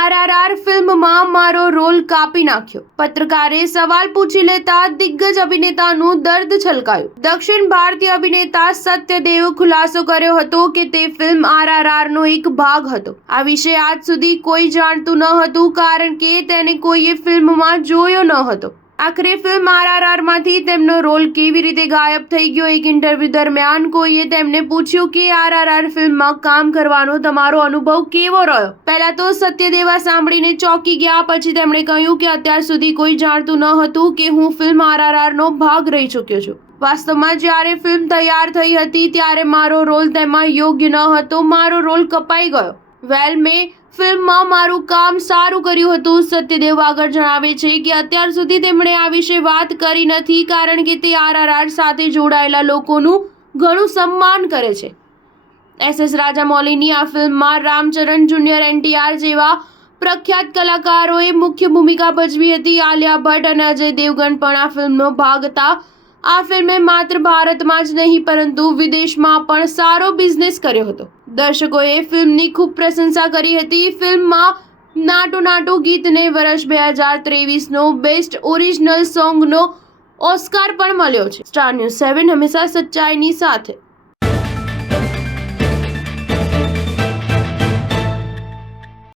RRR ફિલ્મમાં મારો role કાપી નાખ્યો. પત્રકારે સવાલ પૂછી લેતા દિગ્ગજ અભિનેતાનું દર્દ છલકાયું. દક્ષિણ ભારતીય અભિનેતા સત્યદેવ ખુલાસો કર્યો હતો કે તે ફિલ્મ RRR નો એક ભાગ હતો. આ વિશે આજ સુધી કોઈ જાણતું ન હતું કારણ કે તેને કોઈએ ફિલ્મમાં જોયો ન હતો. આખરે ફિલ્મ RRR માંથી તેમનો રોલ કેવી રીતે ગાયબ થઈ ગયો? એક ઇન્ટરવ્યુ દરમિયાન કોઈએ તેમને પૂછ્યું કે RRR ફિલ્મમાં કામ કરવાનો તમારો અનુભવ કેવો રહ્યો? પહેલા તો સત્યદેવા સાંભળીને ચોંકી ગયા. પછી તેમણે કહ્યું કે અત્યાર સુધી કોઈ જાણતું ન હતું કે હું ફિલ્મ RRR નો ભાગ રહી ચૂક્યો છું. વાસ્તવમાં જ્યારે ફિલ્મ તૈયાર થઈ હતી ત્યારે મારો રોલ તેમાં યોગ્ય ન હતો. મારો રોલ કપાઈ ગયો. મેં ફિલ્મમાં મારું કામ સારું કર્યું હતું. સત્યદેવ આગળ જણાવે છે કે અત્યાર સુધી તેમણે આ વિશે વાત કરી નથી કારણ કે તે RRR સાથે જોડાયેલા લોકોનું ઘણું સન્માન કરે છે. SS રાજામૌલીની આ ફિલ્મમાં રામચરણ જુનિયર, NTR જેવા પ્રખ્યાત કલાકારોએ મુખ્ય ભૂમિકા ભજવી હતી. આલિયા ભટ્ટ અને અજય દેવગન પણ આ ફિલ્મનો ભાગ હતા. આ ફિલ્મે માત્ર ભારતમાં જ નહીં પરંતુ વિદેશમાં પણ સારો બિઝનેસ કર્યો હતો. દર્શકોએ ફિલ્મની ખૂબ પ્રશંસા કરી હતી. ફિલ્મમાં નાટુ નાટુ ગીતને વર્ષ 2023નો બેસ્ટ ઓરિજિનલ સોંગનો ઓસ્કાર પણ મળ્યો છે. સ્ટાર ન્યૂઝ 7 હંમેશા સચ્ચાઈની સાથે.